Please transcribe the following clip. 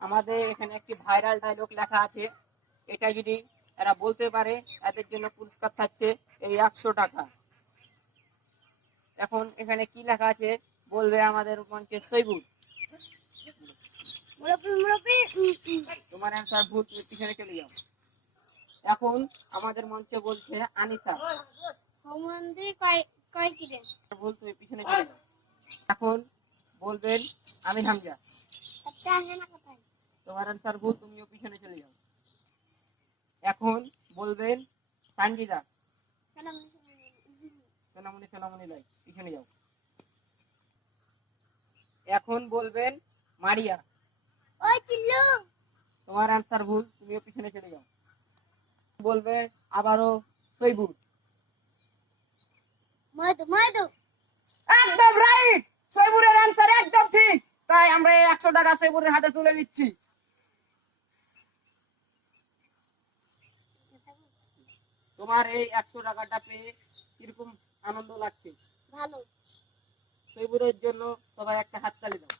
আমাদের এখানে একটি ভাইরাল ডায়লগ লেখা আছে, এটা যদি এরা বলতে পারে এদের জন্য পুরস্কার থাকছে এই 100 টাকা। এখন এখানে কি লেখা আছে বলবে আমাদের মঞ্চে সৈবুর। তোমার অ্যান্সার ভুল, তুমি পিছনে চলে যাও। এখন আমাদের মঞ্চে বলছে আনিসা। ভুল, তুমি পিছনে চলে যাও। এখন বলবেন আমির হামজা। তোমার অ্যান্সার ভুল, তুমিও পিছনে চলে যাও। এখন বলবেন সানজিদা। সোনামণি লাই, পিছনে যাও। এখন বলবেন মারিয়া। তোমার অ্যান্সার ভুল, তুমিও পিছনে চলে যাও। বলবে আবারও সৈবুর। একদম রাইট, সৈবুরের অ্যান্সার একদম ঠিক। তাই আমরা 100 টাকা সৈবুরের হাতে তুলে দিচ্ছি। তোমার এই 100 টাকাটা পেয়ে কিরকম আনন্দ লাগছে? ভালো। সৈবুরের জন্য সবাই একটা হাততালি দাও।